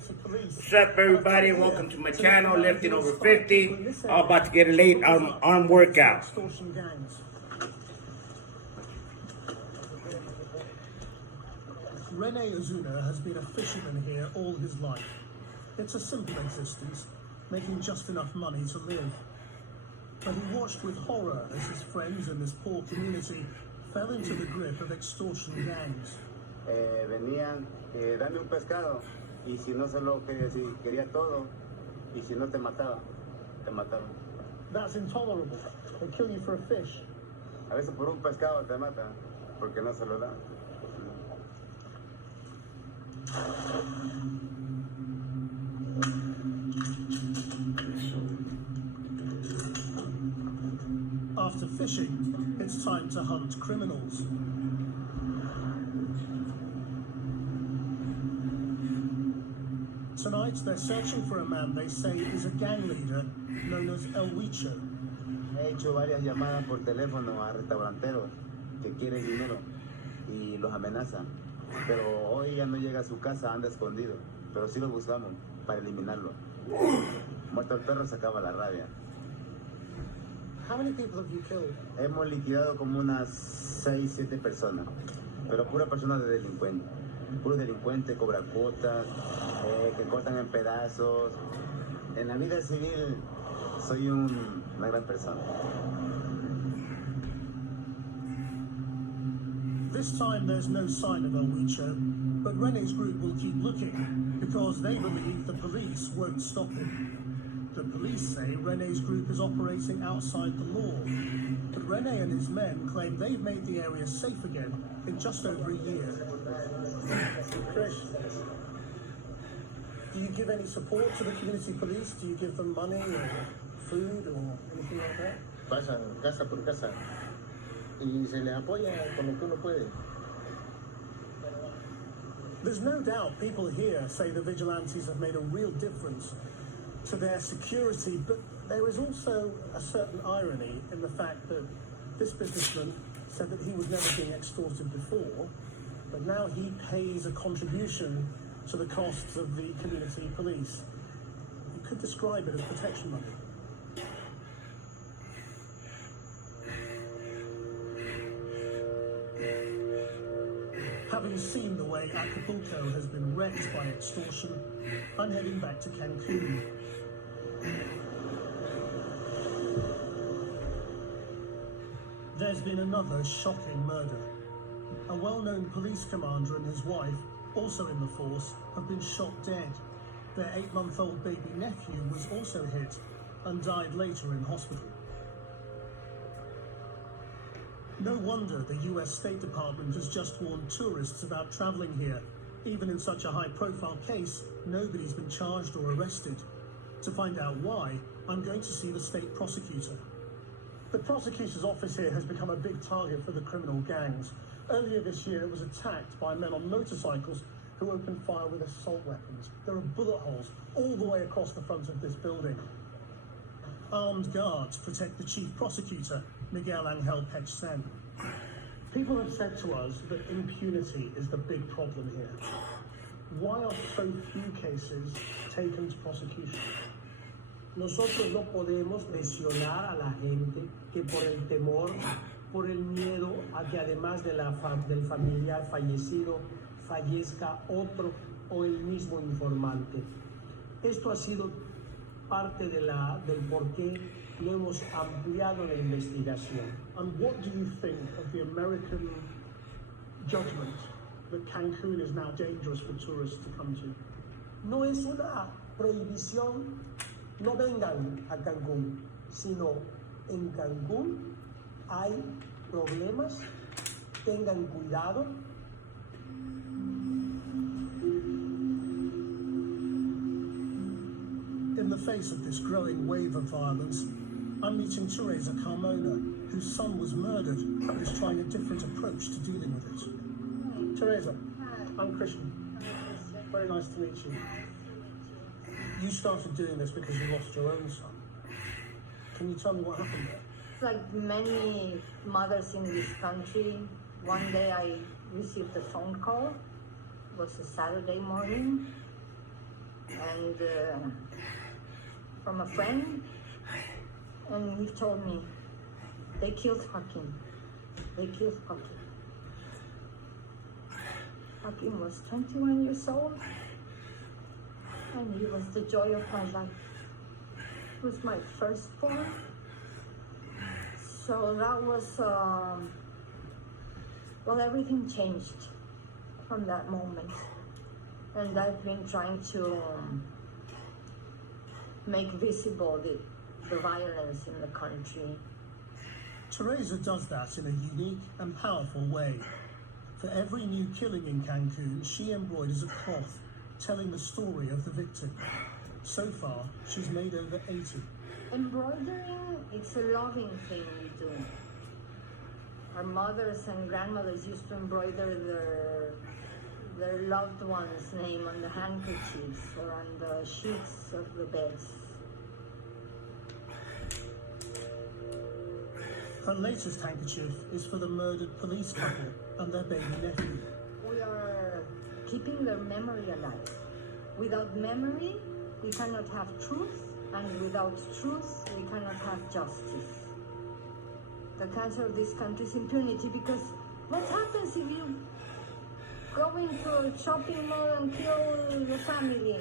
What's up, everybody? Welcome to my channel, Lifting Over 50. All about to get a late arm workout. Rene Ozuna has been a fisherman here all his life. It's a simple existence, making just enough money to live. But he watched with horror as his friends in this poor community fell into the grip of extortion gangs. Venían, dame un pescado, y si no si quería todo, y si no te mataba, te mataban. That's intolerable. They kill you for a fish. A veces por un pescado te matan, porque no se lo dan. After fishing, it's time to hunt criminals. Tonight, they're searching for a man they say is a gang leader known as El Huicho. He hecho varias llamadas por teléfono a restauranteros que quieren dinero y los amenazan. Pero hoy ya no llega a su casa, anda escondido. Pero sí lo buscamos para eliminarlo. Muerto el perro se acaba la rabia. How many people have you killed? Hemos liquidado como unas 6, 7 personas. Pero pura persona de delincuente. Puros delincuentes, cobran cuotas, que cortan en pedazos. En la vida civil soy una gran persona. This time there's no sign of El Huicho, but Rene's group will keep looking because they believe the police won't stop him. The police say Rene's group is operating outside the law, but Rene and his men claim they've made the area safe again in just over a year. Chris, do you give any support to the community police? Do you give them money or food or anything like that? Pasan casa por casa y se les apoya con lo que uno puede. There's no doubt people here say the vigilantes have made a real difference to their security, but there is also a certain irony in the fact that this businessman said that he was never being extorted before, but now he pays a contribution to the costs of the community police. You could describe it as protection money. Having seen the way Acapulco has been wrecked by extortion, I'm heading back to Cancun. There's been another shocking murder. A well-known police commander and his wife, also in the force, have been shot dead. Their 8-month-old baby nephew was also hit and died later in hospital. No wonder the US State Department has just warned tourists about traveling here. Even in such a high-profile case, nobody's been charged or arrested. To find out why, I'm going to see the state prosecutor. The prosecutor's office here has become a big target for the criminal gangs. Earlier this year, it was attacked by men on motorcycles who opened fire with assault weapons. There are bullet holes all the way across the front of this building. Armed guards protect the chief prosecutor, Miguel Angel Pech-Sen. People have said to us that impunity is the big problem here. Why are so few cases taken to prosecution? Nosotros no podemos presionar a la gente que por el temor, por el miedo a que además de del familiar fallecido, fallezca otro o el mismo informante. Esto ha sido parte del por qué no hemos ampliado la investigación. And what do you think of the American judgment that Cancun is now dangerous for tourists to come to? No es una prohibición, no vengan a Cancún, sino en Cancún hay problemas, tengan cuidado. In the face of this growing wave of violence, I'm meeting Teresa Carmona, whose son was murdered and is trying a different approach to dealing with it. Teresa, I'm Christian. Very nice to meet you. You started doing this because you lost your own son. Can you tell me what happened there? Like many mothers in this country, one day I received a phone call. It was a Saturday morning. and from a friend, and he told me they killed Joaquin. They killed Joaquin. Joaquin was 21 years old, and he was the joy of my life. He was my firstborn. So that was, well, everything changed from that moment. And I've been trying to make visible the violence in the country. Teresa does that in a unique and powerful way. For every new killing in Cancun, she embroiders a cloth telling the story of the victim. So far, she's made over 80. Embroidering, it's a loving thing we do. Our mothers and grandmothers used to embroider their loved one's name on the handkerchiefs or on the sheets of the beds. Her latest handkerchief is for the murdered police couple and their baby nephew. We are keeping their memory alive. Without memory, we cannot have truth, and without truth, we cannot have justice. The cancer of this country is impunity, because what happens if you go into a shopping mall and kill your family?